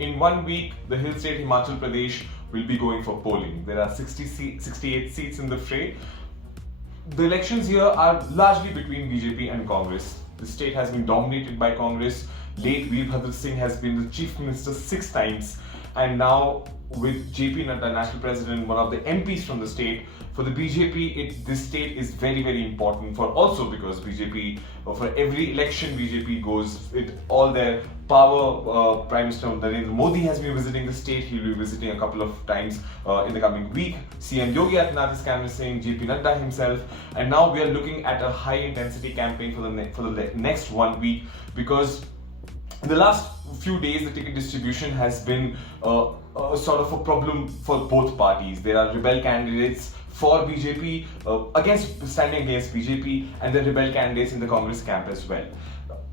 In 1 week, the hill state Himachal Pradesh will be going for polling. There are 68 seats in the fray. The elections here are largely between BJP and Congress. The state has been dominated by Congress. Late Veerbhadra Singh has been the chief minister 6 times, and now with JP Nadda, national president, one of the MPs from the state, for the BJP, this state is very, very important for also because BJP, for every election, BJP goes with all their power. Prime Minister Narendra Modi has been visiting the state. He'll be visiting a couple of times in the coming week. CM Yogi Adityanath is canvassing, JP Nadda himself, and now we are looking at a high-intensity campaign for the next 1 week, because in the last few days, the ticket distribution has been sort of a problem for both parties. There are rebel candidates for BJP, standing against BJP, and the rebel candidates in the Congress camp as well.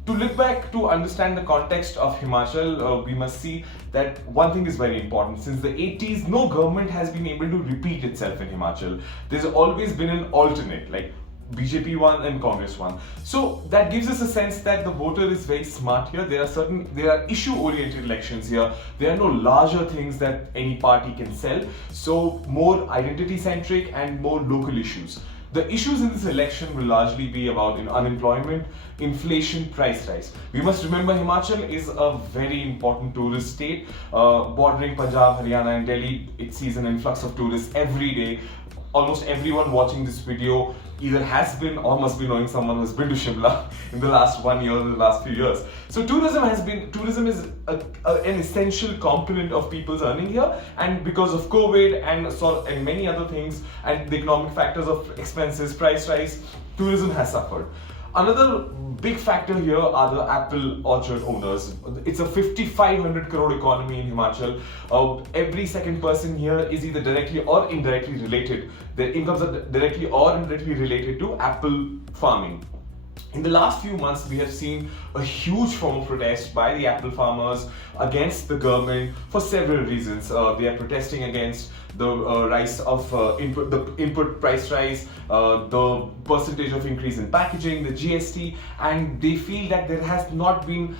To look back, to understand the context of Himachal, we must see that one thing is very important. Since the 80s, no government has been able to repeat itself in Himachal. There's always been an alternate, like BJP won and Congress won. So that gives us a sense that the voter is very smart here. There are issue-oriented elections here. There are no larger things that any party can sell. So more identity-centric and more local issues. The issues in this election will largely be about unemployment, inflation, price rise. We must remember Himachal is a very important tourist state. Bordering Punjab, Haryana and Delhi, it sees an influx of tourists every day. Almost everyone watching this video either has been or must be knowing someone who has been to Shimla in the last 1 year, the last few years. So tourism is an essential component of people's earning here, and because of COVID and many other things and the economic factors of expenses, price rise, tourism has suffered. Another big factor here are the apple orchard owners. It's a 5,500 crore economy in Himachal. Every second person here is either directly or indirectly related. Their incomes are directly or indirectly related to apple farming. In the last few months, we have seen a huge form of protest by the apple farmers against the government for several reasons. They are protesting against the rise of input price rise, the percentage of increase in packaging, the GST, and they feel that there has not been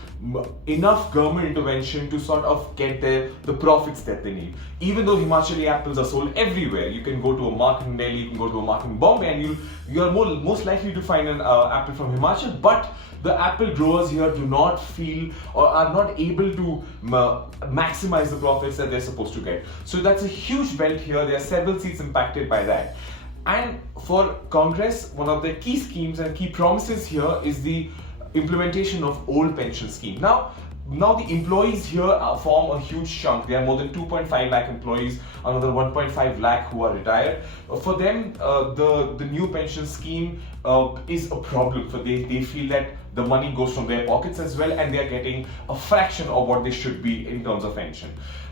enough government intervention to sort of get the profits that they need. Even though Himachali apples are sold everywhere, you can go to a market in Delhi, you can go to a market in Bombay, and you are most likely to find an apple from Himachal, but the apple growers here do not feel or are not able to maximize the profits that they're supposed to get. So that's a huge belt here. There are several seats impacted by that. And for Congress, one of the key schemes and key promises here is the implementation of old pension scheme. Now the employees here form a huge chunk. There are more than 2.5 lakh employees, another 1.5 lakh who are retired. For them, the new pension scheme is a problem. They feel that the money goes from their pockets as well, and they are getting a fraction of what they should be in terms of pension.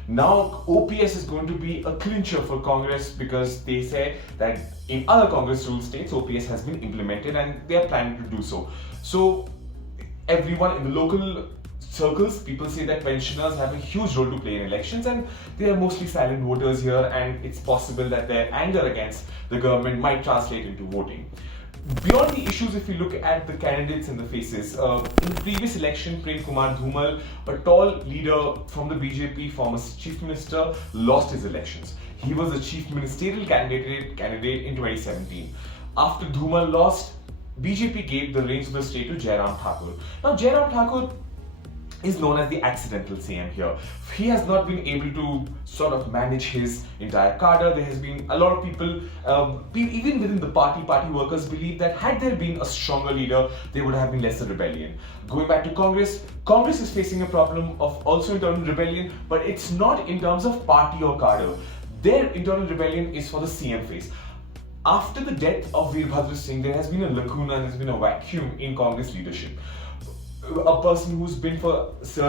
Now, OPS is going to be a clincher for Congress because they say that in other Congress ruled states, OPS has been implemented and they are planning to do so. So, everyone in the local circles, people say that pensioners have a huge role to play in elections, and they are mostly silent voters here, and it's possible that their anger against the government might translate into voting. Beyond the issues, if you look at the candidates and the faces, in the previous election, Prem Kumar Dhumal, a tall leader from the BJP, former chief minister, lost his elections. He was the chief ministerial candidate in 2017. After Dhumal lost, BJP gave the reins of the state to Jairam Thakur. Now, Jairam Thakur is known as the accidental CM here. He has not been able to sort of manage his entire cadre. There has been a lot of people, even within the party workers believe that had there been a stronger leader, there would have been lesser rebellion. Going back to Congress is facing a problem of also internal rebellion, but it's not in terms of party or cadre. Their internal rebellion is for the CM phase. After the death of Veerbhadra Singh, there has been a lacuna, there's been a vacuum in Congress leadership. A person who's been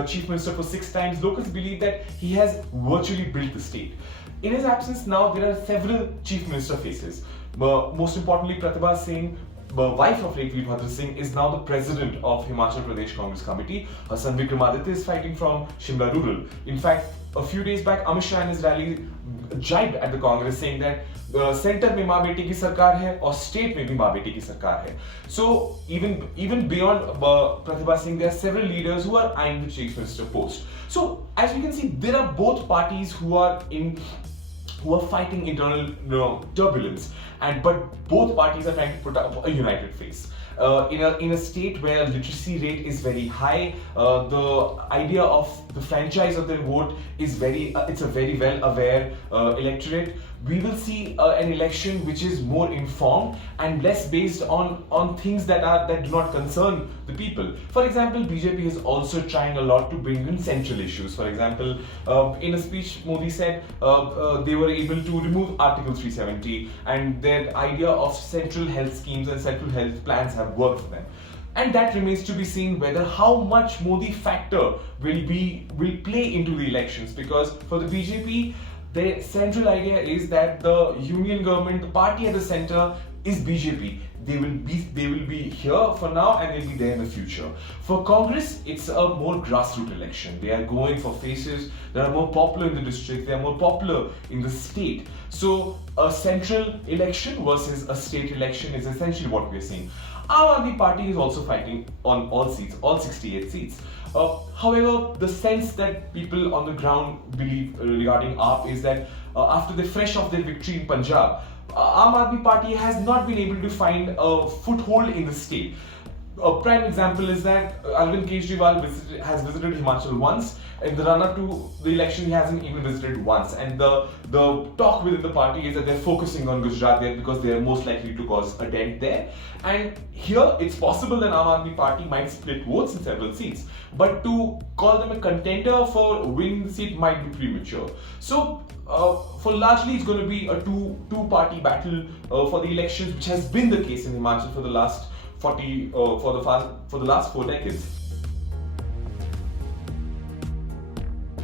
chief minister for 6 times, locals believe that he has virtually built the state. In his absence now, there are several chief minister faces. Most importantly, Pratibha Singh wife of late Veerbhadra Singh is now the president of Himachal Pradesh Congress Committee. Her son Vikramaditya is fighting from Shimla Rural. In fact, a few days back, Amit Shah in his rally jibed at the Congress, saying that center में माँ बेटी की सरकार है और state में भी माँ बेटी की सरकार है. So even beyond Pratibha Singh, there are several leaders who are eyeing the chief minister post. So as we can see, there are both parties who are fighting internal turbulence, but both parties are trying to put up a united face. In a state where literacy rate is very high, the idea of the franchise of their vote is it's a very well aware electorate. We will see an election which is more informed and less based on things that do not concern the people. For example, BJP is also trying a lot to bring in central issues. For example, in a speech, Modi said they were able to remove Article 370, and their idea of central health schemes and central health plans have worked for them. And that remains to be seen whether how much Modi factor will play into the elections, because for the BJP, the central idea is that the union government, the party at the center, is BJP. They will be here for now and they'll be there in the future. For Congress, it's a more grassroots election. They are going for faces that are more popular in the district, they are more popular in the state. So a central election versus a state election is essentially what we are seeing. Aam Aadmi Party is also fighting on all seats, all 68 seats. However, the sense that people on the ground believe regarding AAP is that after they fresh off their victory in Punjab, Aam Aadmi Party has not been able to find a foothold in the state. A prime example is that Arvind Kejriwal has visited Himachal once. In the run-up to the election, he hasn't even visited once. And the talk within the party is that they're focusing on Gujarat there because they are most likely to cause a dent there. And here, it's possible that Aam Aadmi Party might split votes in several seats. But to call them a contender for winning the seat might be premature. So, for largely, it's going to be a two-party battle for the elections, which has been the case in Himachal for the last 4 decades.